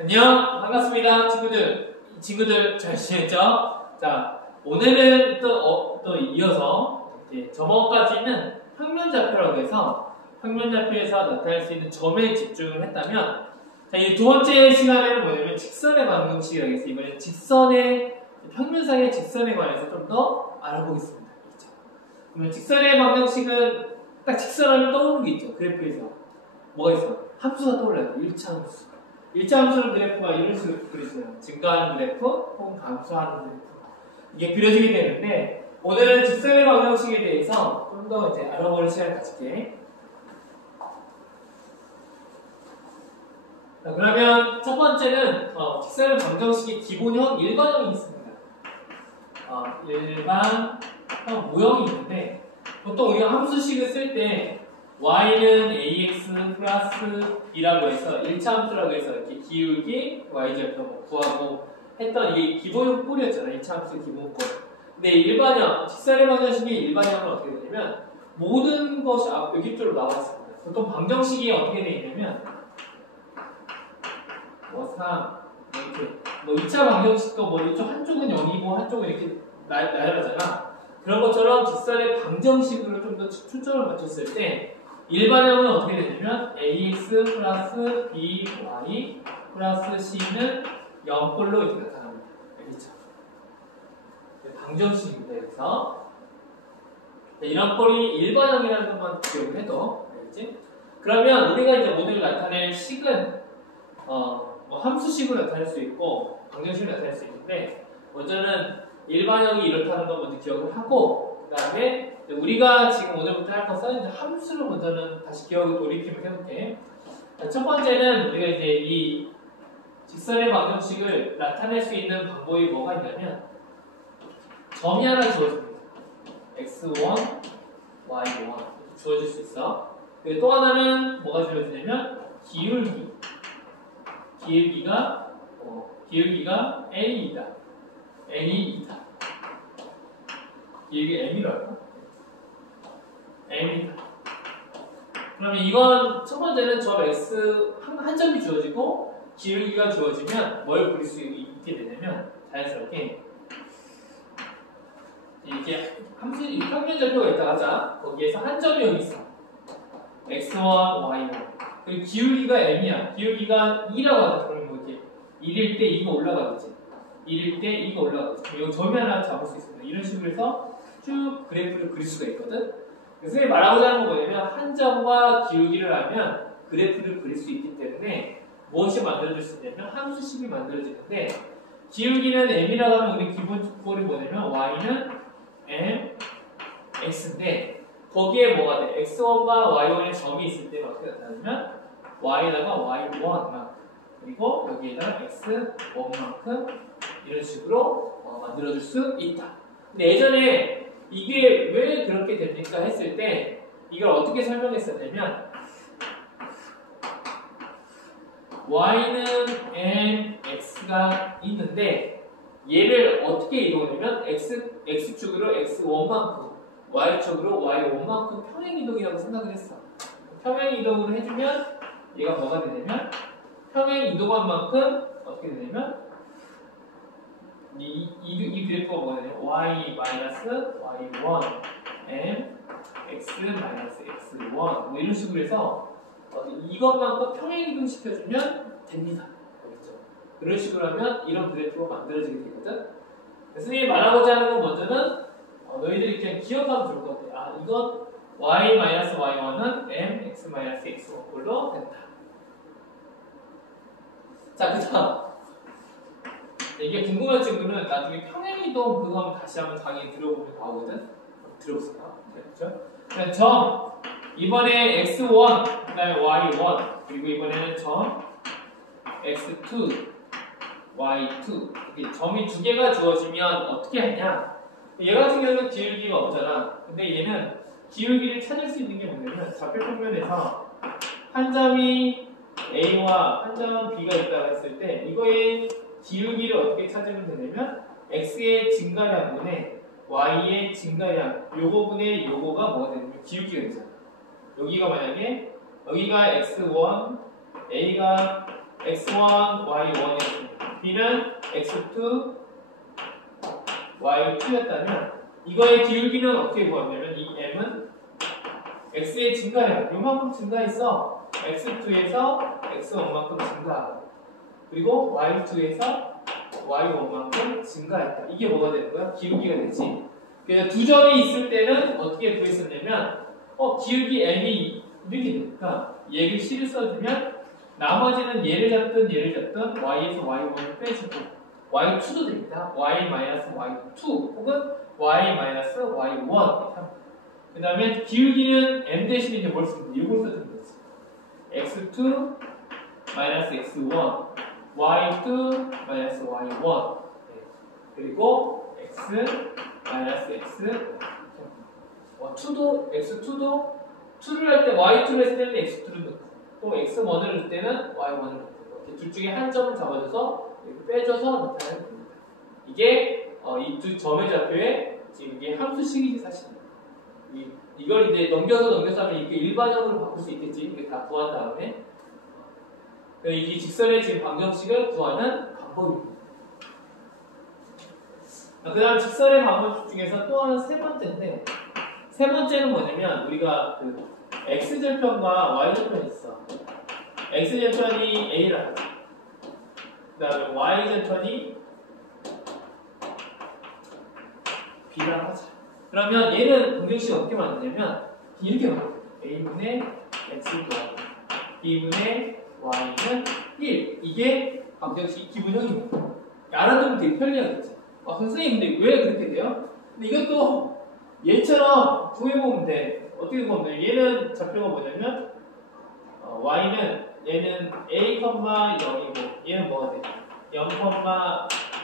안녕, 반갑습니다, 친구들 잘 지냈죠? 자, 오늘은 또 이어서 이제 저번까지는 평면좌표라고 해서 평면좌표에서 나타낼 수 있는 점에 집중을 했다면, 자, 이 두 번째 시간에는 뭐냐면 직선의 방정식이라고 해서 이번엔 평면상의 직선에 관해서 좀 더 알아보겠습니다. 그렇죠? 그러면 직선의 방정식은 딱 직선하면 떠오르는 게 있죠. 그래프에서 뭐가 있어? 함수가 떠올라요. 1차 함수. 1차 함수는 그래프가 이런 식으로 그려져요. 증가하는 그래프 혹은 감소하는 그래프. 이게 그려지게 되는데, 오늘은 직선의 방정식에 대해서 좀 더 이제 알아보는 시간을 가질게. 자, 그러면 첫 번째는 직선의 방정식의 기본형 일반형이 있습니다. 일반형 모형이 있는데, 보통 우리가 함수식을 쓸 때 y는 ax 플러스 b라고 해서 1차 함수라고 해서 이렇게 기울기 y절표 구하고 했던 이게 기본형 꼴이었잖아요. 1차 함수 기본꼴. 근데 일반형, 직선의 방정식의 일반형은 어떻게 되냐면 모든 것이 여기 쪽으로 나와 있습니다. 보통 방정식이 어떻게 되어 있냐면 3 이렇게 2차 방정식도 이쪽 한쪽은 0이고 한쪽은 이렇게 나열하잖아. 그런 것처럼 직선의 방정식으로 좀 더 초점을 맞췄을 때 일반형은 어떻게 되냐면 ax 플러스 by 플러스 c는 0꼴로 이렇게 나타납니다. 알겠죠? 방정식입니다. 그래서 이런 꼴이 일반형이라는 것만 기억을 해도 알겠지? 그러면 우리가 이제 오늘 나타낼 식은 함수식으로 나타낼 수 있고 방정식으로 나타낼 수 있는데, 먼저는 일반형이 이렇다는 거 먼저 기억을 하고, 그 다음에 우리가 지금 오늘부터 할 거 써있는 함수를 먼저는 다시 기억을 돌이킴을 해볼게. 첫 번째는 우리가 이제 이 직선의 방정식을 나타낼 수 있는 방법이 뭐가 있냐면 점이 하나 주어집니다. x1, y1 주어질 수 있어. 그리고 또 하나는 뭐가 주어지냐면 기울기가 n이다. n이 2다. 기울기 m이라고 할까? m이다. 그러면 이건 첫 번째는 점 x 한 점이 주어지고 기울기가 주어지면 뭘 그릴 수 있게 되냐면 자연스럽게 이렇게 평면절표가 있다 하자. 거기에서 한 점이 여기 있어. x1, y1. 그리고 기울기가 m이야. 기울기가 2라고 하자. 그러면 뭐 이렇게 1일 때 2가 올라가겠지. 1일 때 2가 올라가겠지. 여기 점이 하나 잡을 수 있습니다. 이런 식으로 해서 쭉 그래프를 그릴 수가 있거든. 그래서 말하고자 하는 건 뭐냐면 한 점과 기울기를 알면 그래프를 그릴 수 있기 때문에 무엇이 만들어질 수 있냐면 함수식이 만들어지는데, 기울기는 m이라고 하면 우리 기본꼴이 뭐냐면 y는 m, x인데 거기에 뭐가 돼? x1과 y1의 점이 있을 때 어떻게 나타나냐면 y에다가 y1만큼 그리고 여기에다가 x1만큼 이런 식으로 만들어줄 수 있다. 근데 예전에 이게 왜 그렇게 됩니까 했을 때 이걸 어떻게 설명했었냐면 y는 m, x가 있는데 얘를 어떻게 이동하냐면 x축으로 x1만큼 y축으로 y1만큼 평행이동이라고 생각을 했어. 평행이동으로 해주면 얘가 뭐가 되냐면 평행이동한 만큼 어떻게 되냐면 이 그래프가 뭐가 되냐면 y-y1 m x-x1 뭐 이런 식으로 해서 이것만큼 평행이동 시켜주면 됩니다. 알겠죠? 그런 식으로 하면 이런 그래프가 만들어지게 되거든. 선생님이 말하고자 하는 건 먼저는 너희들이 그냥 기억하면 좋을 것 같아. 이건 y-y1은 m x-x1 꼴로 된다. 자, 그 다음 이게 궁금한 친구는 나중에 평행이동 그거 하면 다시 한번 강의 들어보면 나오거든. 들어보세요. 그렇죠? 그냥 점 이번에 x1 그 다음에 y1 그리고 이번에는 점 x2 y2 이렇게 점이 두 개가 주어지면 어떻게 하냐? 얘 같은 경우는 기울기가 없잖아. 근데 얘는 기울기를 찾을 수 있는 게 뭐냐면 좌표 평면에서 한 점이 A와 한 점 B가 있다고 했을 때 이거의 기울기를 어떻게 찾으면 되냐면 x의 증가량분의 y의 증가량 요거분의 요거가 뭐가 되냐면 기울기가 되잖아. 여기가 만약에 여기가 x1 A가 x1, y1이었습니다. b는 x2, y2였다면 이거의 기울기는 어떻게 구하냐면 이 m은 x의 증가량, 요만큼 증가했어. x2에서 x1만큼 증가하고 그리고 y2에서 y1만큼 증가했다. 이게 뭐가 되는 거야? 기울기가 되지. 그래서 두 점이 있을 때는 어떻게 구했었냐면 기울기 m이 이렇게 되니까 얘를 C를 써주면 나머지는 얘를 잡든 y에서 y1을 빼주고 y2도 됩니다. y-y2 혹은 y-y1 그 다음에 기울기는 m 대신에 이제 뭘 쓰면 돼? 이걸 써주면 되지. x2 x1 y2 y1 그리고 x x 2도 x2도 2를 할 때 y2를 했을 때는 x2를 넣고 또 x1을 할 때는 y1을 넣고 이렇게 둘 중에 한 점을 잡아줘서 이렇게 빼줘서 나타내면 됩니다. 이게 이 두 점의 좌표에 지금 이게 함수식이지 사실은. 이걸 이제 넘겨서 하면 이게 일반형으로 바꿀 수 있겠지. 이게 다 구한 다음에 이 직선의 지금 방정식을 구하는 방법입니다. 그 다음 직선의 방정식 중에서 또 하나 세 번째인데 세 번째는 뭐냐면 우리가 그 x절편과 y절편이 있어. x절편이 a라 하자. 그 다음에 y절편이 b라 하자. 그러면 얘는 방정식을 어떻게 만드냐면 이렇게 만들어요. a분의 x 더하기 b분의 y는 1. 이게 방정식 기본형입니다. 알아두면 되게 편리하겠지. 선생님 근데 왜 그렇게 돼요? 근데 이것도 얘처럼 구해보면 돼. 어떻게 보면 돼? 얘는 좌표가 뭐냐면 y는 얘는 a, 0이고 얘는 뭐가 돼? 0,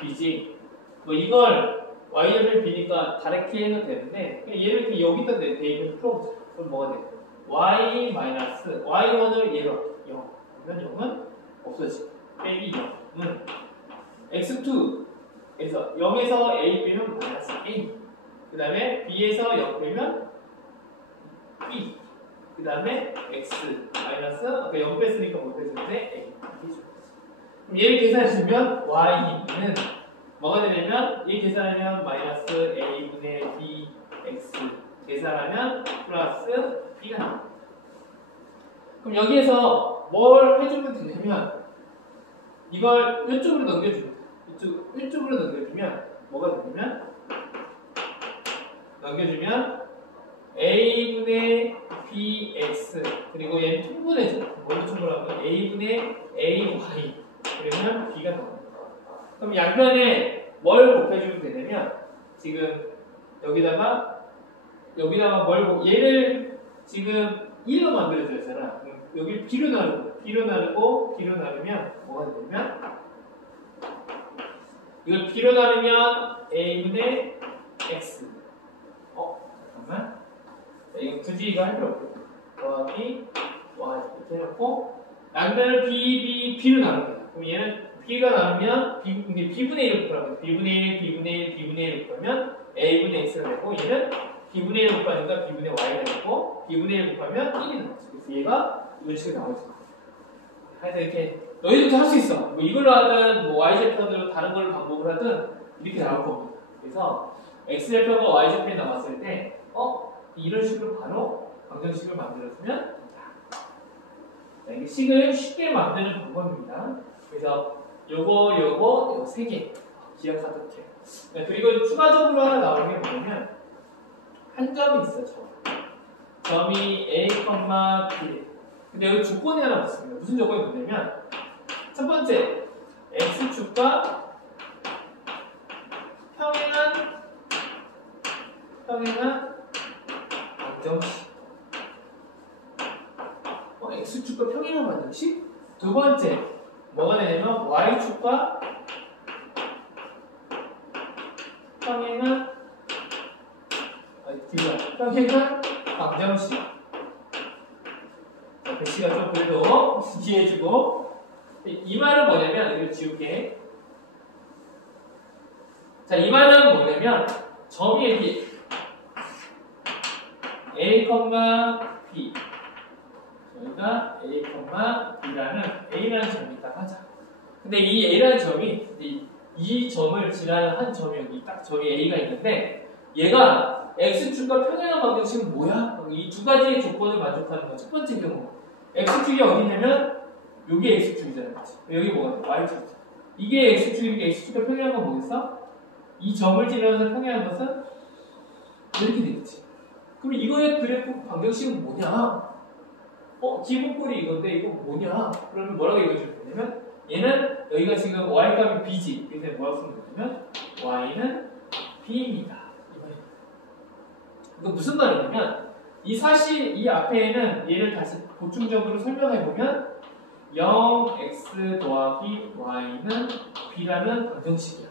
b지. 뭐 이걸 y를 b니까 다르게 해도 되는데 얘를 여기다 대입해서 풀어보자. 그럼 뭐가 돼? y 마이너스 y1을 얘로 0 그러면 0은 없어지고 빼기 0은 x2에서 0에서 a 빼면 마이너스 a 그 다음에 b에서 0 빼면 b 그 다음에 x 마이너스 아까 0 뺐으니까 못 빼주는데 a 그럼 얘를 계산해주면 y는 뭐가 되냐면 이 계산하면 마이너스 a분의 b x 계산하면 플러스 b가 나옵니다. 그럼 여기에서 뭘 해주면 되냐면 이걸 이쪽으로 넘겨줍니다. 이쪽으로 넘겨주면 뭐가 되냐면 넘겨주면 a분의 bx 그리고 얘는 통분해줘. 뭘로 통분하면 a분의 ay 그러면 b가 나옵니다. 그럼 양변에 뭘 곱해주면 되냐면 지금 여기다가 얘를 지금 1로 만들어줬잖아. 여기 b로 나누면 뭐가 되냐면 이걸 b로 나누면 a분의 x 잠깐만 이거 굳이 이거 할 필요 없고 더하기 y 이렇게 해놓고 양변을 b로 나눕니다. 그럼 얘는 b가 나오면 b분의 1을 곱하면 b분의 1 곱하면 a분의 x가 되고 얘는 b분의 1 곱하니까 b분의 y가 되고 b분의 1 곱하면 1이 나오죠. 그래서 얘가 이런 식으로 나오죠. 하여튼 이렇게 너희들도 할 수 있어. 뭐 이걸로 하든 뭐 y절편으로 다른 걸로 방법을 하든 이렇게 나올 겁니다. 그래서 x절편과 y절편이 나왔을 때 이런 식으로 바로 방정식을 만들어주면 이게 식을 쉽게 만드는 방법입니다. 그래서 요거 세 개 기억하도록 해요. 그리고 추가적으로 하나 나오는 게 뭐냐면 한 점이 있어. 점이 a, b. 근데 여기 조건이 하나 붙습니다. 무슨 조건이 뭐냐면 첫 번째 x축과 평행한 방정식. x축과 평행한 방정식. 두 번째 뭐가 되냐면 y축과 평행한 방정식. 글씨가 좀 그래도 이해해주고 이 말은 뭐냐면 이걸 지울게. 자, 이 말은 뭐냐면 점이 여기 a, b 여기가 A, B라는 A라는 점이 있다고 하자. 근데 이 A라는 점이 이 점을 지나는 한 점이 여기 딱 저기 A가 있는데 얘가 X축과 평행한 방정식은 뭐야? 이 두 가지의 조건을 만족하는 건 첫 번째 경우. X축이 어디냐면 여기 X축이잖아. 여기 뭐가 돼? Y축이잖아. 이게 X축이니까 X축과 평행한 건 뭐겠어? 이 점을 지나면서 평행한 것은 이렇게 되겠지. 그럼 이거의 그래프 방정식은 뭐냐? 기본꼴이 이건데 이거 뭐냐? 그러면 뭐라고 읽어주면 되냐면 얘는 여기가 지금 y값이 b지. 그래서 뭐라고 쓰면 되냐면 y는 b입니다. 이거 무슨 말이냐면 이 사실 이 앞에는 얘를 다시 보충적으로 설명해 보면 0x 더하기 y는 b라는 방정식이야.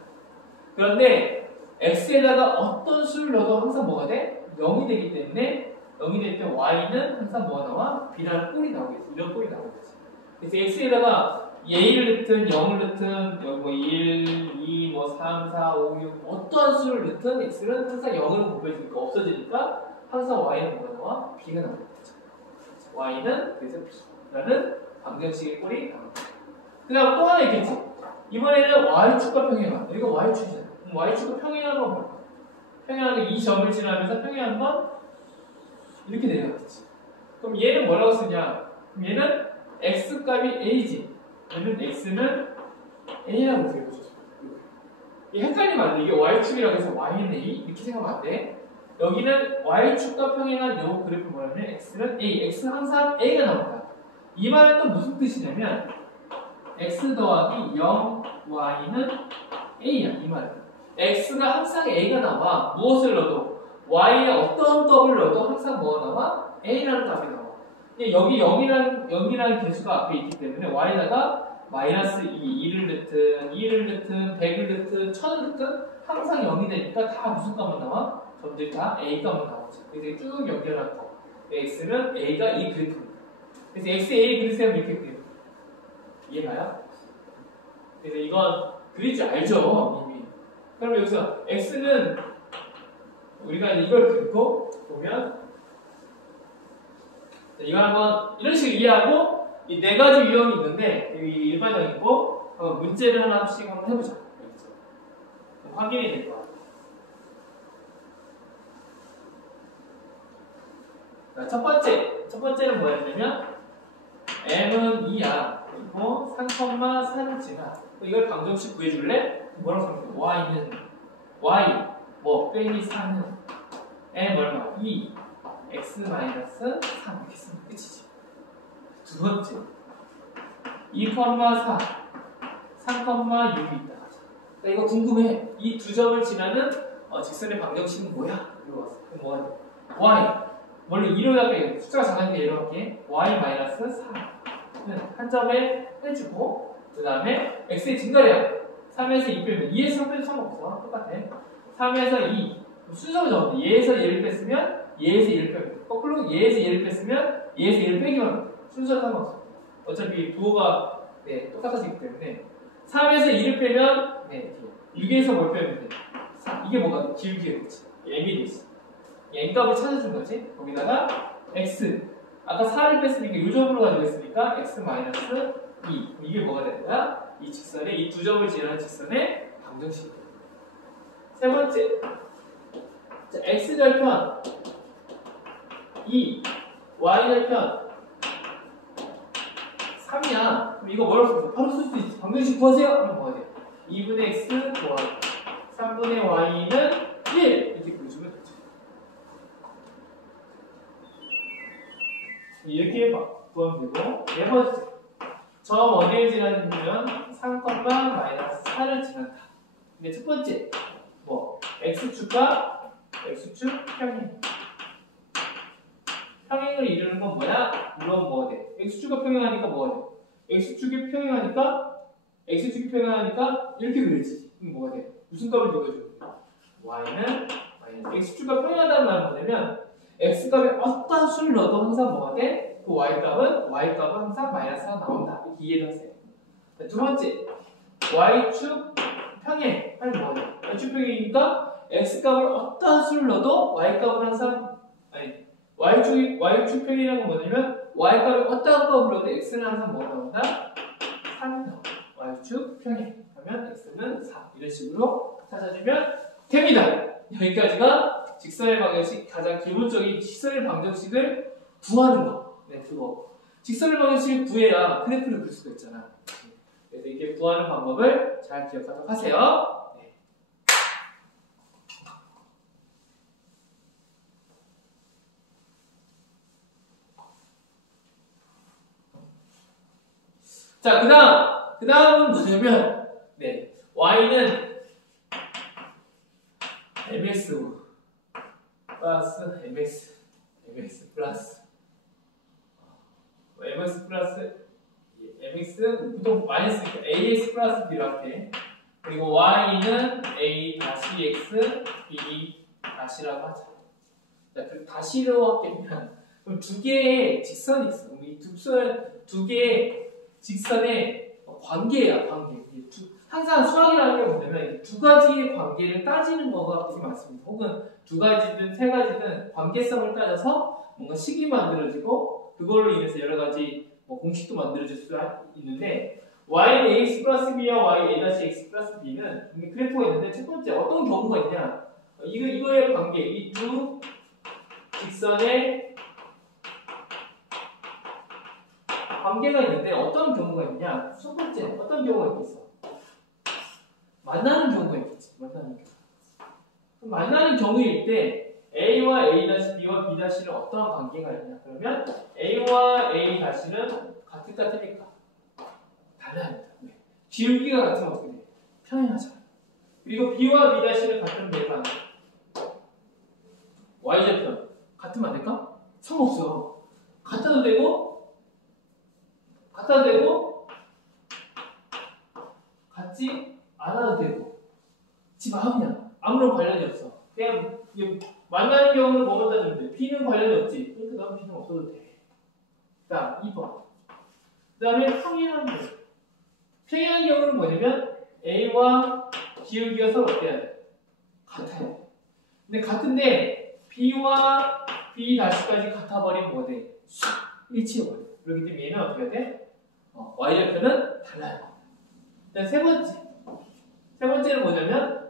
그런데 x에다가 어떤 수를 넣어도 항상 뭐가 돼? 0이 되기 때문에 0이 될 때 y는 항상 뭐가 나와? b라는 꼴이 나오겠지. 이런 꼴이 나오겠지. 그래서 x에다가 a를 넣든 0을 넣든 여기 뭐 1, 2, 뭐 3, 4, 5, 6 어떠한 수를 넣든 x는 항상 0으로 곱해지니까 없어지니까 항상 y는 뭐가 나와? b가 나오겠죠. y는 그래서 b라는 방정식의 꼴이 나옵니다. 그 다음 또 하나 있겠지. 이번에는 y축과 평행한. 여기가 y축이잖아. y축과 평행한 건 뭘까? 평행하는 이 점을 지나면서 평행한 건 이렇게 내려가겠지. 그럼 얘는 뭐라고 쓰냐? 그럼 얘는 x값이 a지. 얘는 x는 a라고 그려줘서. 이게 헷갈리면 안 돼. 이게 y축이라고 해서 y는 a 이렇게 생각하면 안 돼. 여기는 y축과 평행한 요 그래프 뭐냐면 x는 a, x 항상 a가 나온다. 이 말은 또 무슨 뜻이냐면 x 더하기 0 y는 a야. 이 말은 x가 항상 a가 나와. 무엇을 넣어도 y에 어떤 값을 넣어도 항상 뭐가 나와? a라는 값이 나와. 여기 0이라는 개수가 앞에 있기 때문에 y에다가 마이너스 2를 넣든 2를 넣든 100을 넣든 1000을 넣든 항상 0이 되니까 다 무슨 값만 나와? 점들 다 a 값만 나오지. 그래서 쭉 연결할 거. x는 a가 이 그래프입니다. 그래서 xa 그리세요 이렇게 그려요. 이해가요? 그래서 이건 그릴 줄 알죠 이미. 그럼 여기서 x는 우리가 이걸 긋고 보면 이거 한번 이런 식으로 이해하고 이 네 가지 유형이 있는데 여기 일반형이고 문제를 하나씩 한번 해보자. 확인이 될 거야. 첫 번째는 뭐였냐면 m은 2야. 그리고 3,4를 지나. 이걸 방정식 구해줄래? 뭐라고 써볼게? y는 y 뭐 빼기 4는 m 얼마? 2 x 마이너스 3 이렇게 쓰면 끝이지. 두 번째 2,4 3,6이 있다. 그러니까 이거 궁금해. 이 두 점을 지나는 직선의 방정식은 뭐야? 이거 왔어. 그럼 뭐가 돼? y 원래 2로 할게. 숫자가 작으니까 1로 할게. y 마이너스 4는 한 점에 빼주고 그 다음에 x의 증가량 3에서 2 빼면 2에서 3 빼도 상관없어. 똑같아. 3에서 2 순서가 적은데 얘에서 얘를 뺐으면 얘에서 얘를 빼면 거꾸로 얘에서 얘를 뺐으면 얘에서 얘를 빼기만 하면 순서가 상관없어. 어차피 부호가 똑같아지기 때문에 3에서 2를 빼면 6에서 뭘 빼면 돼? 4. 이게 뭐가 기울기겠지. m이 됐어. n값을 찾아준 거지. 거기다가 x 아까 4를 뺐으니까 이 점으로 가져갔으니까 x 마이너스 2 이게 뭐가 되는 거야? 이 직선의 이 두 점을 지나는 직선의 방정식. 세 번째 자, x절편 2 y절편 3이야. 그럼 이거 뭐라고 쓸 수? 바로 쓸 수 있지. 방정식 구하세요. 그럼 뭐가 돼? 2분의 x 더하기 3분의 y는 1 이렇게 그려주면 되죠. 이렇게 구하면 되고 네 번째 점 어디를 지나냐면 3, 마이너스 4를 지난다. 근데 첫 번째 뭐 x축과 x축 평행 평행을 이루는 건 뭐야? 물론 뭐가 돼? x축과 평행하니까 뭐가 돼? x축이 평행하니까 이렇게 그려지지. 그럼 뭐가 돼? 무슨 값을 적어줘? y는 x축과 평행하다는 말은 뭐냐면 x값에 어떤 수를 넣어도 항상 뭐가 돼? 그 y값은 항상 마이너스가 나온다. 이렇게 이해를 하세요. 자, 두 번째 y축 평행 하면 뭐가 돼? y축 평행이니까 x값을 어떤 수를 넣어도 y축 평행이라는 건 뭐냐면 y값이 어떤 값으로 도 x는 항상 뭐가 나온다? 3이 나온다. y축 평행. 그러면 x는 4. 이런 식으로 찾아주면 됩니다. 여기까지가 직선의 방정식 가장 기본적인 직선의 방정식을 구하는 거. 네, 그거. 직선의 방정식을 구해야 그래프를 그릴 수가 있잖아. 그래서 이렇게 구하는 방법을 잘 기억하도록 하세요. 네. 자, 그 다음은 뭐냐면, 네, y는 mx 플러스 mx 플러스 mx 보통 마이너스 ax 플러스 b로 할게. 그리고 y는 a 다시 x b 다시라고 하자. 자, 그 다시로 하게 되면 그럼 두 개의 직선이 있어. 이 두 개의 직선의 관계야, 관계. 항상 수학이라는 게 뭐냐면 두 가지의 관계를 따지는 거가 되게 많습니다. 혹은 두 가지든 세 가지든 관계성을 따져서 뭔가 식이 만들어지고 그걸로 인해서 여러 가지 공식도 만들어질 수 있는데 y는 ax 플러스 b와 y a-x 플러스 b는 그래프가 있는데 첫 번째 어떤 경우가 있냐 이거의 관계, 이 두 직선의 관계가 있는데 어떤 경우가 있냐 첫 번째 어떤 경우가 있겠어? 만나는 경우가 있겠지. 만나는 경우일 때 A와 A-B와 B-는 어떠한 관계가 있냐? 그러면 A와 A-는 같을까? 달라야 돼. 기울기가 같으면 어떻게 돼? 평행하잖아. 그리고 B와 B-는 같으면 될까? Y좌편 같으면 안 될까? 상관없어. 같아도 되고 같지 않아도 되고 지 마음이야. 아무런 관련이 없어. 그냥 만나는 경우는 뭐만 따지면 돼? B는 관련이 없지. 그러니까 난 B는 없어도 돼. 자, 2번. 그 다음에 평행한 경우. 평행한 경우는 뭐냐면 A와 기울기가 서로 어때야 돼? 같아요. 근데 같은데 B와 B-까지 같아버리면 뭐 돼? 일치해버려. 그렇기 때문에 얘는 어떻게 돼? Y좌표는 달라요. 그다음 세 번째는 뭐냐면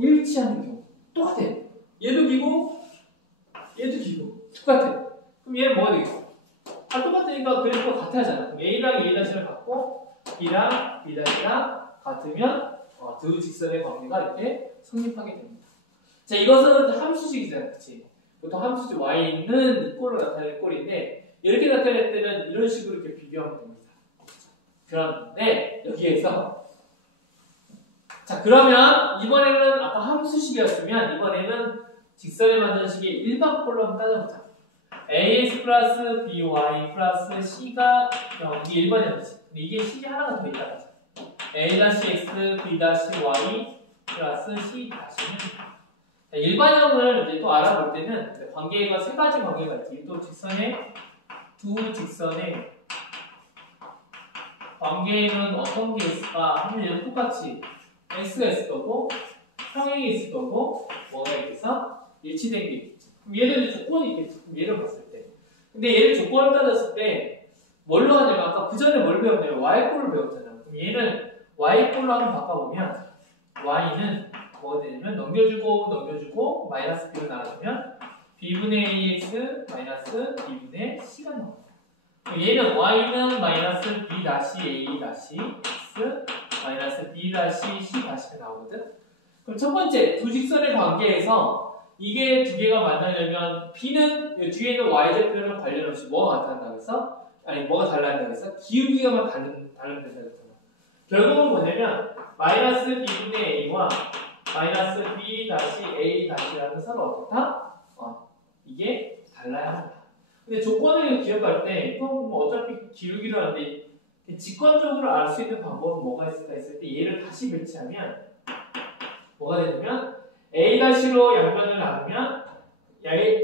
일치하는 경우. 똑같아. 얘도 B고 얘도 B고 똑같아. 그럼 얘는 뭐가 되겠어? 다 똑같으니까 그래프가 같아야잖아. 그럼 A랑 A-를 갖고 B랑 B-랑 같으면 두 직선의 관계가 이렇게 성립하게 됩니다. 자, 이것은 함수식이잖아. 그치? 보통 함수식 Y는 이 꼴로 나타낼 꼴인데 이렇게 나타낼 때는 이런 식으로 이렇게 비교하면 됩니다. 그런데 여기에서 자, 그러면 이번에는 아까 함수식이었으면 이번에는 직선의 방정식의 일반꼴로 한번 따져보자. ax 플러스 by 플러스 c가 이게 1번이었지. 근데 이게 식이 하나가 더 있다. a-x b-y 플러스 c-는 일반형을 이제 또 알아볼 때는 관계가 세 가지 관계가 있지. 또 두 직선의 관계는 어떤 게 있을까 하면 얘는 똑같이 x가 있을 거고 평행이 있을 거고 뭐가 있겠어? 일치된 게 있겠지. 그럼 얘는 조건이 있겠지. 그럼 얘를 봤을 때. 근데 얘를 조건을 따졌을 때 뭘로 하냐면 아까 그 전에 뭘 배웠냐면 y꼴을 배웠잖아. 그럼 얘는 y꼴로 한번 바꿔보면 y는 뭐가 되냐면 넘겨주고 마이너스 b로 나눠주면 b분의 ax 마이너스 b분의 c가 나옵니다. 얘는 y는 마이너스 b 다시 a 다시 x 마이너스 b 다시 c 다시가 나오거든. 그럼 첫 번째 두 직선의 관계에서 이게 두 개가 만나려면 b는 뒤에 있는 y좌표는 관련 없이 뭐가 같다고 했어? 아니 뭐가 달라진다고 했어? 기울기가만 다르면 된다고 했잖아. 결국은 뭐냐면 마이너스 b분의 a와 마이너스 b 다시 a 다시라는 서로 어떻다? 이게 달라야 합니다. 근데 조건을 기억할 때 이건 뭐 어차피 기울기로 하는데 직관적으로 알 수 있는 방법은 뭐가 있을까 했을 때 얘를 다시 배치하면 뭐가 되냐면 a-로 양변을 나누면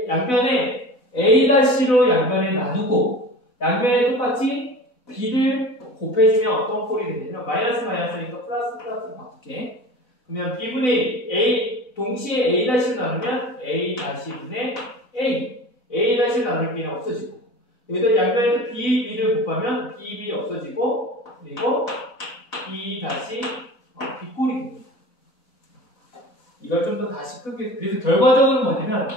양변에 a-로 양변을 나누고 양변에 똑같이 b를 곱해주면 어떤 꼴이 되냐면 마이너스니까 플러스 바꿀게. 그러면 b분의 a 동시에 a-로 나누면 a-분의 a 나눌 b는 없어지고 여기다 양변에서 B, B를 곱하면 B, B 없어지고 그리고 B 다시 B꼴이 됩니다. 이걸 좀 더 다시 크게 그래서 결과적으로 뭐냐면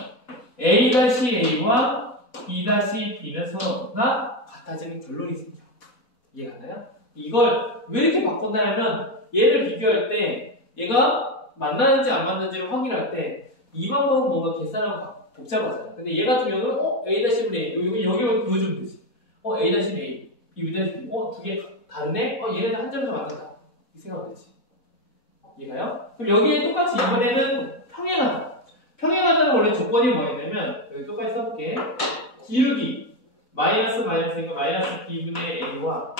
A 다시 A와 B 다시 B는 서로가 같아지는 결론이 생겨. 이해가나요? 이걸 왜 이렇게 바꾼다면 얘를 비교할 때 얘가 만나는지 안 만나는지를 확인할 때 이 방법은 뭔가 계산하고 복잡하잖아. 근데 얘 같은 경우는 A-분의 A 여기 그어주면 되지. A-A, B, B-B 두 개 다르네? 얘네는 한 점에서 맞는다. 이 생각하면 되지. 이해가요? 그럼 여기에 똑같이 이번에는 평행하다. 평행하다는 원래 조건이 뭐였냐면 여기 똑같이 써볼게. 기울기 마이너스니까 마이너스 B분의 A와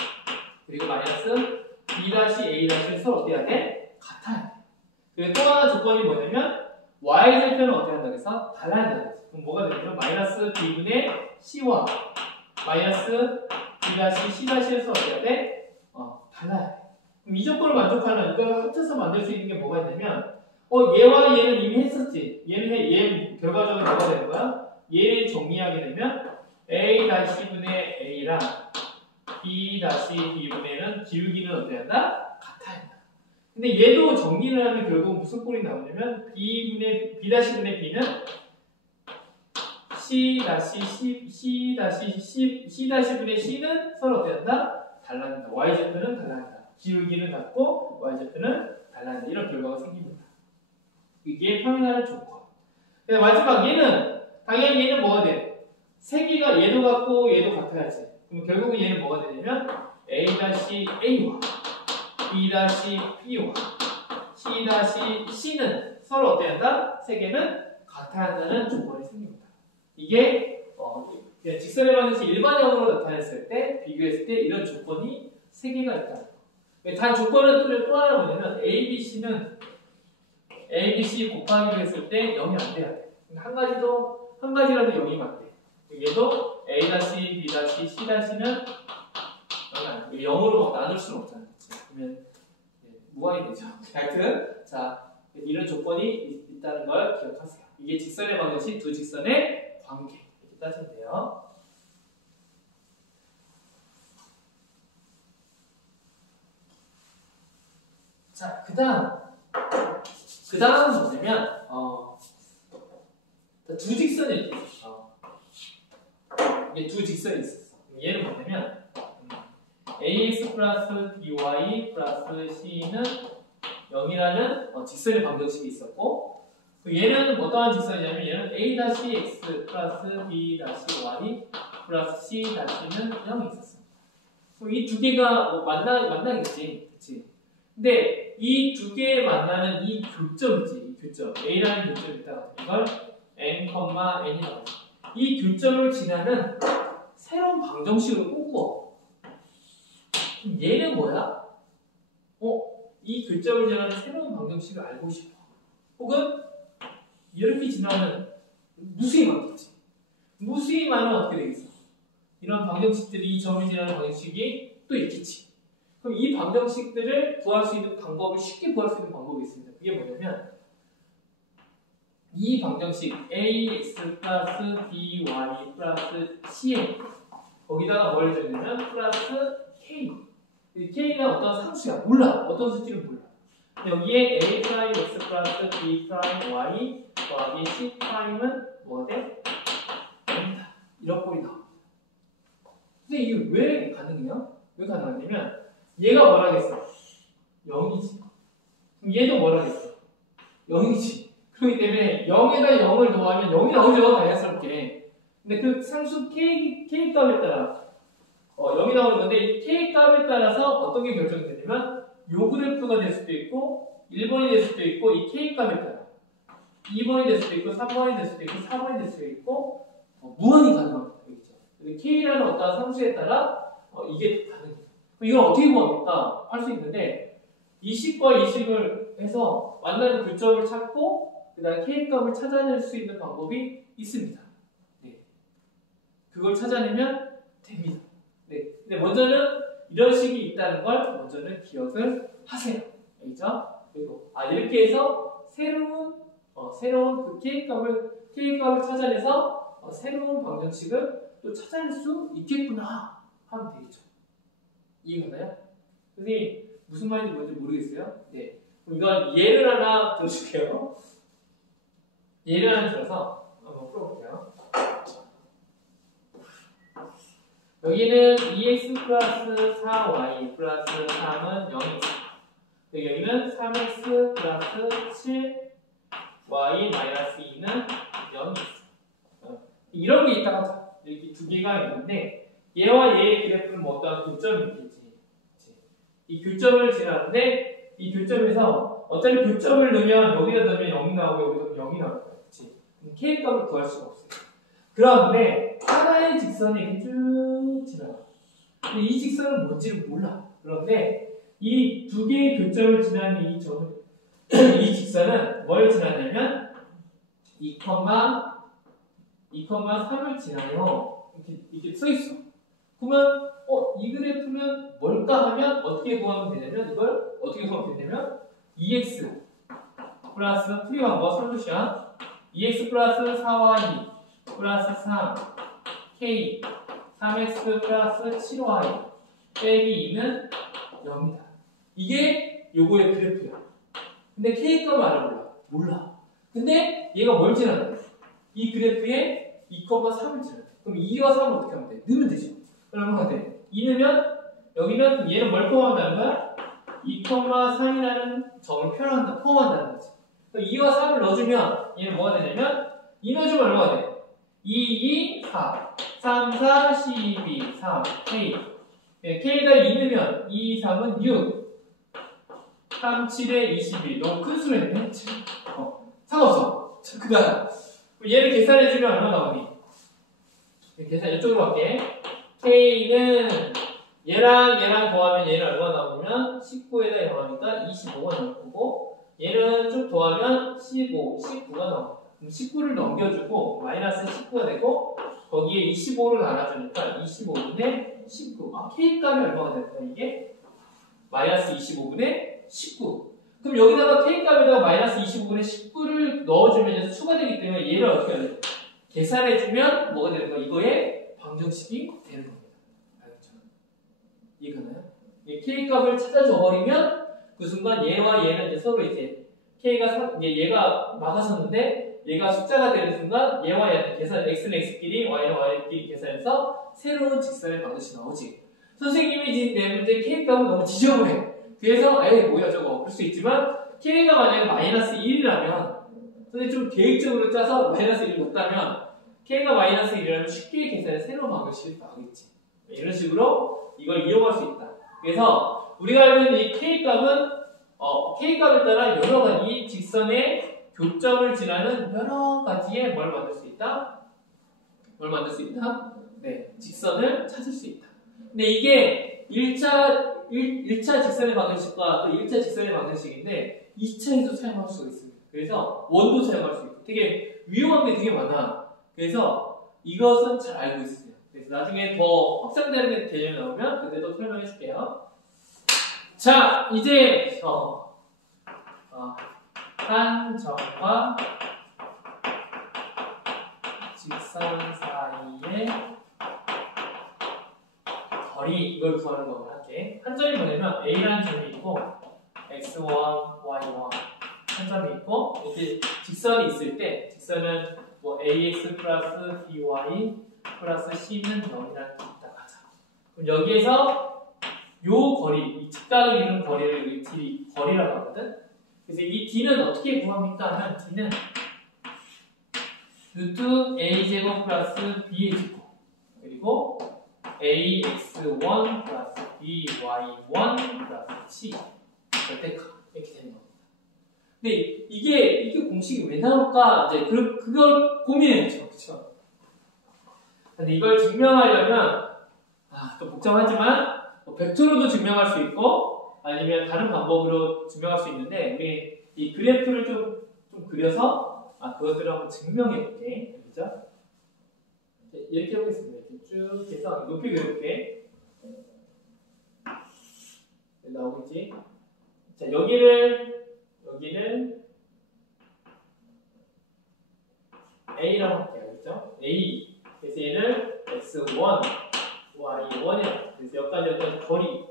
그리고 마이너스 B-A'를 서로 어떻게 해야 돼? 같아야 돼. 그리고 또 하나 조건이 뭐냐면 y절편은 어떻게 한다고 해서 달라야 된다. 그럼 뭐가 되냐면 마이너스 B분의 C와 마이너스 B-C'에서 어떻게 해야 돼? 달라야 돼. 그럼 이 조건을 만족하는 이걸 합쳐서 만들 수 있는 게 뭐가 있냐면 얘와 얘는 이미 했었지. 얘 결과적으로 뭐가 되는 거야? 얘를 정리하게 되면 A-분의 A랑 B-B분의는 기울기는 어떻게 한다? 같아야 한다. 근데 얘도 정리를 하면 결국 무슨 꼴이 나오냐면 B-분의 B는 C-분의 C는 서로 어떻게 한다? 달라진다. Y절편은 달라진다. 기울기는 같고 Y절편은 달라진다. 이런 결과가 생깁니다. 이게 평행하는 조건. 마지막 얘는 당연히 얘는 뭐가 돼? 세 개가 얘도 같고 얘도 같아야지. 그럼 결국은 얘는 뭐가 되냐면 A-A와 B-B와 C-C는 서로 어때야 한다? 세 개는 같아야 한다는 조건이 생깁니다. 이게 그냥 직선의 방정식 일반형으로 나타냈을 때 비교했을 때 이런 조건이 세 개가 있다는 거. 단 조건은 또 하나 뭐냐면 A, B, C는 A, B, C 곱하기로 했을 때 0이 안 돼야 돼. 한 가지라도 0이 맞대. 얘도 A-B, C-C는 0으로 나눌 수는 없잖아요. 그러면 무한이 되죠. 하여튼 자 이런 조건이 있다는 걸 기억하세요. 이게 직선의 방정식 두 직선의 관계 이렇게 따지면 돼요. 자 그다음 뭐냐면 두 직선이 이렇게 있어. 이게 두 직선이 있었어. 얘는 뭐냐면 ax 플러스 by 플러스 c는 0이라는 직선의 방정식이 있었고 얘는 어떠한 직선이냐면 얘는 a-x 플러스 b-y 플러스 c-는 0이 있었습니다. 이 두 개가 만나겠지. 그치? 근데 이 두 개 만나는 이 교점이지. 이 교점. A라는 교점이 있다가 이걸 n,n이라고 하죠. 이 교점을 지나는 새로운 방정식을 꼬꾸어. 얘는 뭐야? 이 교점을 지나는 새로운 방정식을 알고 싶어. 혹은 이렇게 지나는 무수히 많겠지. 무수히 많으면 어떻게 되겠어? 이런 방정식들이 이 점을 지나는 방정식이 또 있겠지. 그럼 이 방정식들을 구할 수 있는 방법을 쉽게 구할 수 있는 방법이 있습니다. 그게 뭐냐면 이 방정식 ax 플러스 by 플러스 cn 거기다가 뭘 해주냐면 플러스 k k는 어떤 상수야. 몰라. 어떤 수치를 몰라. 여기에 a 프라임 x 플러스 b 프라임 y 더하기 c 프라임은 뭐가 돼? 됩니다. 이런 꼴이 나옵니다. 근데 이게 왜 가능해요? 왜 가능하냐면 얘가 뭐라겠어? 0이지. 그럼 얘도 뭐라겠어? 0이지. 그렇기 때문에 0에다 0을 더하면 0이 나오죠. 당연스럽게. 근데 그 상수 k 값에 따라 0이 나오는 건데 이 k 값에 따라서 어떤 게 결정이 되냐면 요 그래프가 될 수도 있고 1번이 될 수도 있고 이 k 값에 따라 2번이 될 수도 있고 3번이 될 수도 있고 4번이 될 수도 있고 무한히 가능합니다. 그렇죠? 근데 k라는 어떤 상수에 따라 이게 가능해요. 이걸 어떻게 구합니까? 할 수 있는데 20과 20을 해서 만나는 교점을 찾고 그 다음에 K값을 찾아낼 수 있는 방법이 있습니다. 네. 그걸 찾아내면 됩니다. 네. 근데 먼저는 이런 식이 있다는 걸 먼저는 기억을 하세요. 알겠죠? 그리고 이렇게 해서 새로운 그 K값을 찾아내서 새로운 방정식을 또 찾아낼 수 있겠구나 하면 되겠죠. 이해가나요? 선생님 무슨 말인지 뭔지 모르겠어요? 네. 그럼 이건 예를 하나 들어줄게요. 예를 하나 들어서 한번 풀어볼게요. 여기는 2x 플러스 4y 플러스 3은 0이 있어요. 여기는 3x 플러스 7y 마이너스 2는 0이 있어요. 이런 게 있다가 자, 여기 두 개가 있는데 얘와 얘의 그래프는 뭐 어떤 교점이 있겠지. 이 교점을 지나는데 이 교점에서 어차피 교점을 넣으면 여기다 넣으면 0이 나오고 여기다 0이 나올 거야. 그치? k값을 구할 수가 없어요. 그런데 하나의 직선이 이렇게 쭉 지나가. 근데 이 직선은 뭔지를 몰라. 그런데 이 두 개의 교점을 지나는 이 직선은 뭘 지나냐면 2,3을 지나요. 이렇게 써 있어. 그러면 이 그래프는 뭘까 하면 어떻게 구하면 되냐면 이걸 어떻게 구하면 되냐면 2x 플러스 풀이 방법 솔루션 2x 플러스 4y 플러스 3 k 3x 플러스 7y 빼기 2는 0이다. 이게 요거의 그래프야. 근데 k값을 알아 몰라. 근데 얘가 뭘 지나냐? 이 그래프에 2,3을 지나요. 그럼 2와 3을 어떻게 하면 돼? 넣으면 되죠. 그러면 돼. 2 넣으면 여기는 얘는 뭘 포함한다는 거야? 2,3이라는 점을 포함한다는 거지. 그럼 2와 3을 넣어주면 얘는 뭐가 되냐면 2 넣어주면 얼마가 돼? 2, 2, 4 3, 4, 12, 3, K K에다 2 넣으면 2, 3은 6 3, 7에 21 너무 큰 수로 했네? 상관없어. 그 다음 얘를 계산해주면 얼마 나오니? 계산 이쪽으로 갈게. K는 얘랑 더하면 얘는 얼마 나오냐면 19에다 0하니까 25가 나올 거고 얘는 쭉 더하면 15, 19가 나옵니다. 그럼 19를 넘겨주고 마이너스 19가 되고 거기에 25를 나눠주니까 25분의 19 K값이 얼마가 될까 이게? 마이너스 25분의 19 그럼 여기다가 K값에다가 마이너스 25분의 19를 넣어주면 수가 되기 때문에 얘를 어떻게 해야 돼? 계산해주면 뭐가 되는 거야? 이거의 방정식이 되는 겁니다. 알겠죠? 이해가나요? K값을 찾아줘버리면 그 순간 얘와 얘는 이제 서로 이제 얘가 막아섰는데 얘가 숫자가 되는 순간 얘와 얘는 계산 x는 x끼리 y는 y끼리 계산해서 새로운 직선의 방정식이 나오지. 선생님이 지금 내 문제 K값을 너무 지저분해. 그래서 에이 뭐야 저거 그럴 수 있지만 K가 만약에 마이너스 1이라면 선생님 좀 계획적으로 짜서 마이너스 1을 넣었다면 K가 마이너스 1이라면 쉽게 계산해 새로운 방정식이 나오겠지. 이런 식으로 이걸 이용할 수 있다. 그래서 우리가 알고 있는 이 K값은 K값에 따라 여러 가지 직선의 교점을 지나는 여러 가지의 뭘 만들 수 있다? 뭘 만들 수 있다? 네, 직선을 찾을 수 있다. 근데 이게 1차 직선의 방정식과 또 1차 직선의 방정식인데 2차에도 사용할 수가 있습니다. 그래서 원도 사용할 수 있고 되게 위험한 게 되게 많아. 그래서 이것은 잘 알고 있어요. 그래서 나중에 더 확장되는 개념이 나오면 그때도 설명해 줄게요. 자, 이제 한 점과 직선 사이의 거리 이걸 구하는 거 할게. 한 점이 뭐냐면 A라는 점이 있고 X1, Y1 한 점이 있고 이렇게 직선이 있을 때 직선은 뭐 AX 플러스 BY 플러스 C는 0이라는 게 있다고 하자. 그럼 여기에서 요 거리, 이 직각을 이루는 거리를 우리 D 거리라고 하거든. 그래서 이 D는 어떻게 구합니까? 하면 D는 루트 A제곱 플러스 B의 제곱 그리고 AX1 플러스 BY1 플러스 C 절대값 이렇게 되는 겁니다. 근데 이게 공식이 왜 나올까? 이제 그걸 고민해야죠. 그쵸? 근데 이걸 증명하려면 또 복잡하지만 벡터로도 증명할 수 있고 아니면 다른 방법으로 증명할 수 있는데 우리 이 그래프를 좀 그려서 그것들을 한번 증명해 볼게. 그죠? 이렇게 해보겠습니다. 이렇게 쭉 해서 높이 그려볼게. 나오겠지? 자, 여기는 A라고 할게요. 그죠? A. 그래서 얘를 x1, y1이야. 그래서 여기까지 거리,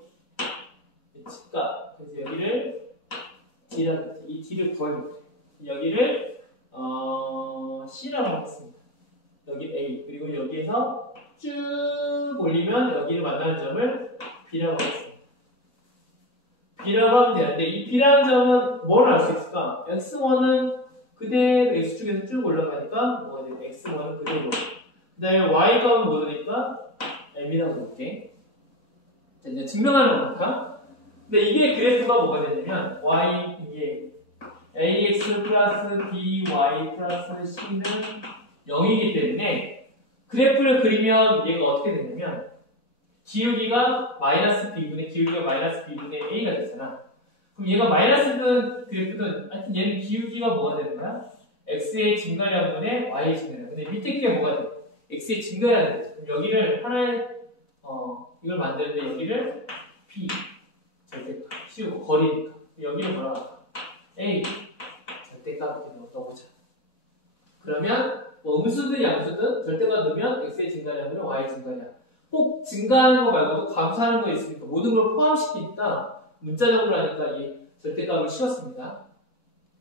측각. 그래서 여기를 d라고 이 d를 구하면 돼. 여기를 C라고 하겠습니다. 여기 A. 그리고 여기에서 쭉 올리면 여기를 만나는 점을 B라고 하겠습니다. B라고 하면 되는데 이 B라는 점은 뭘 알 수 있을까? X1은 그대로 X축에서 쭉 올라가니까 뭐가 돼? X1은 그대로. 그 다음에 Y값은 뭐 되니까 M이라고 볼게. 자, 이제 증명하는 거니까. 근데 이게 그래프가 뭐가 되냐면 Y 이게 AX 플러스 BY 플러스 C는 0이기 때문에 그래프를 그리면 얘가 어떻게 되냐면 기울기가 마이너스 B분의 기울기가 마이너스 B분의 A가 되잖아. 그럼 얘가 마이너스든 그래프든 하여튼 얘는 기울기가 뭐가 되는 거야? X의 증가량분의 Y의 증가량. 근데 밑에 게 뭐가 돼? X의 증가량이 되지. 그럼 여기를 하나의 이걸 만드는데 여기를 B 절대값 씌우고 거리니까 여기를 뭐라고 할까? A 절대값 이렇게 넣어보자. 그러면 뭐 음수든 양수든 절대값 넣으면 X의 증가량분의 Y의 증가량. 꼭 증가하는 거 말고도 감소하는 거 있으니까 모든 걸 포함시키니까 문자적으로 하니까 이 절대값을 씌웠습니다.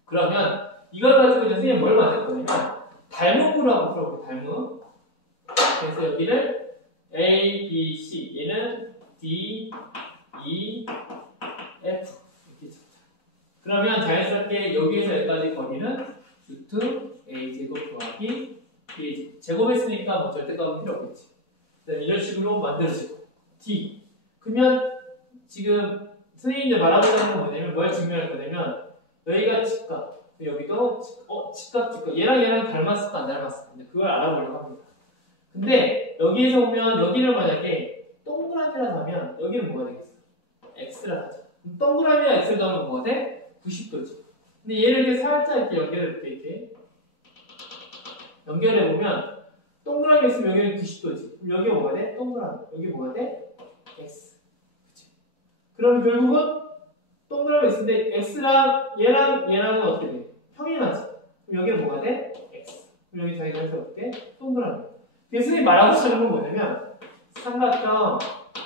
그러면 이걸 가지고 이제 선생님이 뭘 만들 거냐면 닮음으로 한번 풀어볼게요. 닮음. 그래서 여기를 A, B, C 얘는 D, E, F 이렇게 적자. 그러면 자연스럽게 여기에서 여기까지 거리는 루트 A 제곱 더하기 B 제곱. 제곱했으니까 뭐 절대값은 필요 없겠지. 이런 식으로 만들어지고 D. 그러면 지금 선생님들 말하고자 하는 건 뭐냐면 뭘 증명할 거냐면 여기가 직각, 여기도 직각. 얘랑 닮았을까 안 닮았을까? 그걸 알아보려고 합니다. 근데 여기에서 보면 여기를 만약에 동그라미라 하면 여기는 뭐가 되겠어? X라 하자. 그럼 동그라미와 X를 넣으면 뭐가 돼? 90도지. 근데 얘를 이렇게 살짝 이렇게 이렇게 연결해보면 동그라미 있으면 여기는 90도지. 그럼 여기가 뭐가 돼? 동그라미. 여기 뭐가 돼? X. 그치? 그럼 결국은 동그라미 있는데 X랑 얘랑은 어떻게 돼? 평행하지. 그럼 여기는 뭐가 돼? X. 그럼 여기 자기가 해서 어떻게? 동그라미. 그래서 선생님이 말하고 싶은 건 뭐냐면 삼각형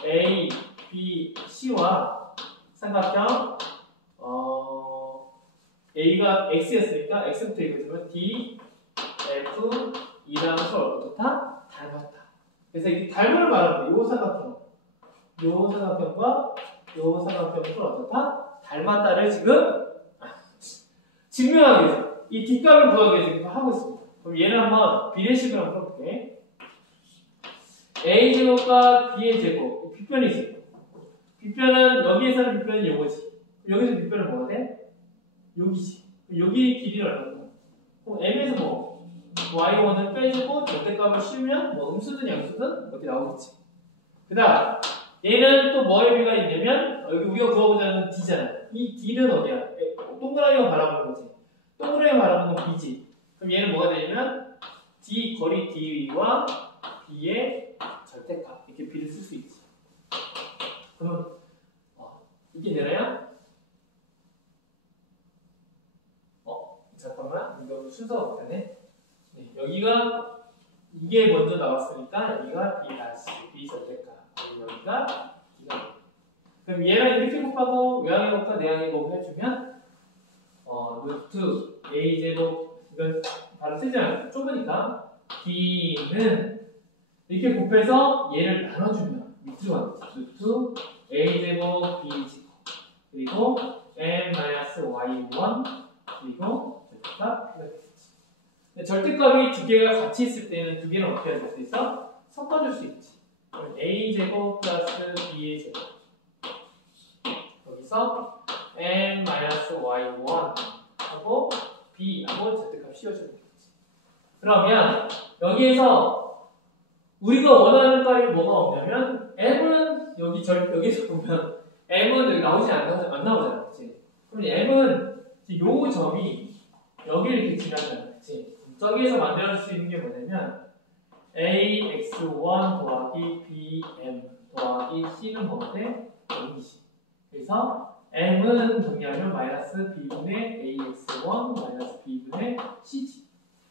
A, B, C와 삼각형 A가 X였으니까 X부터 읽어주면 D, F, E랑 서로 어떻다? 닮았다. 그래서 이 닮음을 말하는 요 삼각형과 요 삼각형이 서로 어떻다? 닮았다를 지금 증명하기 위해서 이 뒷값을 구하기 위해서 지금 하고 있습니다. 그럼 얘는 한번 비례식을 한번 풀어볼게. A제곱과 B의 제곱 빗변이지. 빗변은 여기에서는 빗변이 요거지. 여기서 빗변은 뭐가 돼? 여기지. 여기 길이를 얼마나? 그럼 M에서 뭐 Y1을 빼주고 절대값을 씌우면 뭐 음수든 양수든 이렇게 나오겠지. 그 다음 얘는 또 뭐에 비가 있냐면 여기 우리가 구하고자 하는 D잖아. 이 D는 어디야? 동그라미가 바라보는 거지. 동그라미 바라보는 건 B지. 그럼 얘는 뭐가 되냐면 D 거리 D와 B의 절대값 이렇게 B를 쓸 수 있지. 그러면 이게 되나요? 잠깐만 이거 순서가 어떠네? 네, 여기가 이게 먼저 나왔으니까 여기가 B 절대값 여기가 D가. 그럼 얘랑 이렇게 곱하고 외항의 곱과 내항의 곱을 해주면 루트 A 제곱 이건 바로 쓰지 않아요. 좁으니까 D는 이렇게 곱해서 얘를 나눠주면 밑으로 가는 루트 A 제곱 B 제곱 그리고 n-y1 그리고 절대값 P가 되겠지. 근데 절대값이 두 개가 같이 있을 때는 두 개는 어떻게 할 수 있어? 섞어줄 수 있지. 그럼 A 제곱 플러스 B의 제곱 여기서 n-y1 하고 B하고 절대값 씌워주면 되겠지. 그러면 여기에서 우리가 원하는 값이 뭐가 없냐면 M은 여기서 보면 M은 여기 나오지 안 나오잖아. 그치? 그럼 M은 요 점이 여기를 이렇게 지나잖아. 그치? 저기에서 만들어줄 수 있는 게 뭐냐면 AX1 더하기 BM 더하기 C는 뭐가 돼? 0이지. 그래서 M은 동일하면 마이너스 B분의 AX1 마이너스 B분의 C지.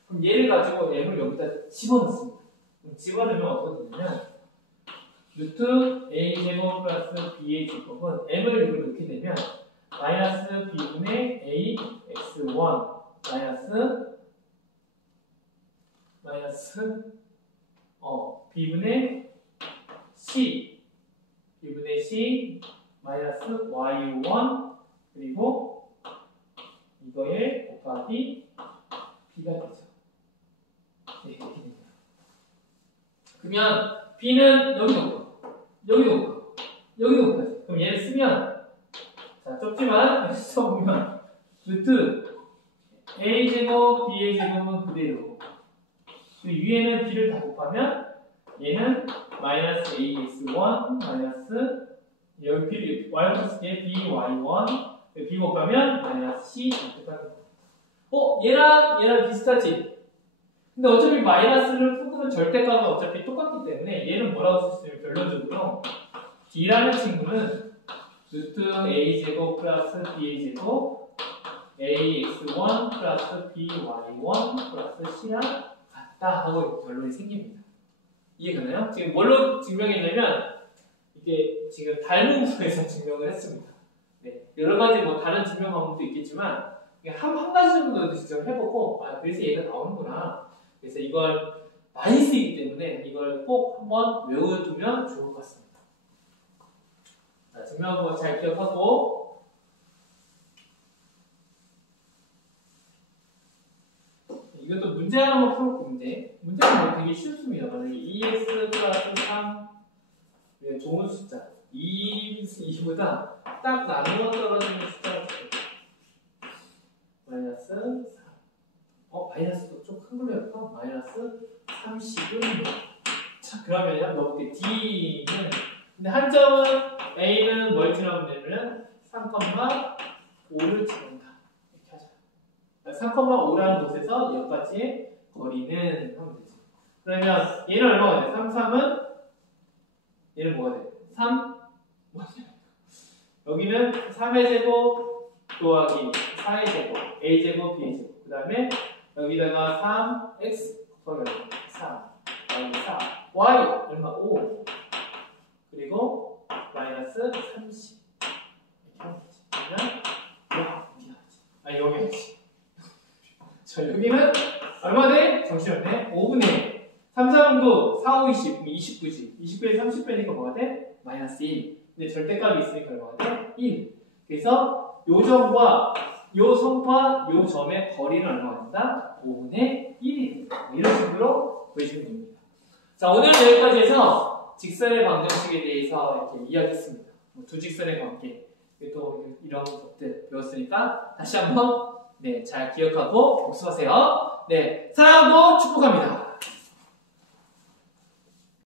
그럼 얘를 가지고 M을 여기다 집어넣습니다. 집어넣으면 어떻게 되냐면 루트 a제곱 플러스 b의 제곱은 m을 이걸 넣게 되면 마이너스 b분의 a x1 마이너스 b분의 c 마이너스 y1 그리고 이거에 곱하기 b가 되죠. 네, 이렇게 됩니다. 그러면 b는 여기도 곱하고 여기도 곱하고 여기도 곱하죠. 그럼 얘를 쓰면 자 좁지만 여기서 보면 루트 a제곱 b의 제곱은 그대로 그 위에는 b를 다 곱하면 얘는 마이너스 ax1 마이너스 여기 b y 플러스 b y1 b 곱하면 마이너스 c 이렇게 됩니다. 얘랑 비슷하지? 근데 어차피 마이너스를 푸는 절대값은 어차피 똑같기 때문에 얘는 뭐라고 쓸 수 있냐면 결론적으로 d라는 친구는 루트 a제곱 플러스 b제곱 ax1 플러스 by1 플러스 c랑 같다 하고 결론이 생깁니다. 이해가나요? 지금 뭘로 증명했냐면 이게 지금 닮은 구에서 증명을 했습니다. 네, 여러 가지 뭐 다른 증명 방법도 있겠지만 한 가지 정도 직접 해보고 그래서 얘가 나오는구나. 그래서 이걸 많이 쓰기 때문에 이걸 꼭 한번 외워두면 좋을 것 같습니다. 자, 증명 한번 잘 기억하고 이것도 문제 하나만 풀어볼게요. 문제는 뭐 되게 쉽습니다. 만약에 2x 플러스 3 좋은 숫자 2보다 딱 나누어 떨어지는 숫자가 마이너스 3 마이너스도 좀 큰 걸로 해볼까? 마이너스 30은 자 그러면 한번 넣어볼게요. D는 근데 한 점은 A는 뭘 지나면 되면 3,5를 지른다 이렇게 하자. 3,5라는 곳에서 여기까지의 거리는 하면 되지. 그러면 얘는 얼마가 돼? 3,3은 얘는 뭐가 돼? 3 여기는 3의 제곱 더하기 4의 제곱 a제곱 b제곱 그 다음에 여기다가 3x 곱하기 3 4 y 얼마? 5 그리고 마이너스 30 이렇게 하면 되지. 그러면 여기 하지. 자 여기는 얼마 돼? 잠시만요. 5분의 3, 4분도 4, 5, 20, 29지. 29에 30 빼니까 뭐가 돼? 마이너스 1. 근데 절대값이 있으니까 얼마가 돼? 1. 그래서 요 점과 요 선과 요 점의 거리는 얼마가 된다? 5분의 1이 된다. 이런 식으로 보여주면 됩니다. 자, 오늘은 여기까지 해서 직선의 방정식에 대해서 이렇게 이야기했습니다. 두 직선의 관계, 또 이런 것들 배웠으니까 다시 한번 잘 기억하고 복습하세요. 네, 사랑하고 축복합니다.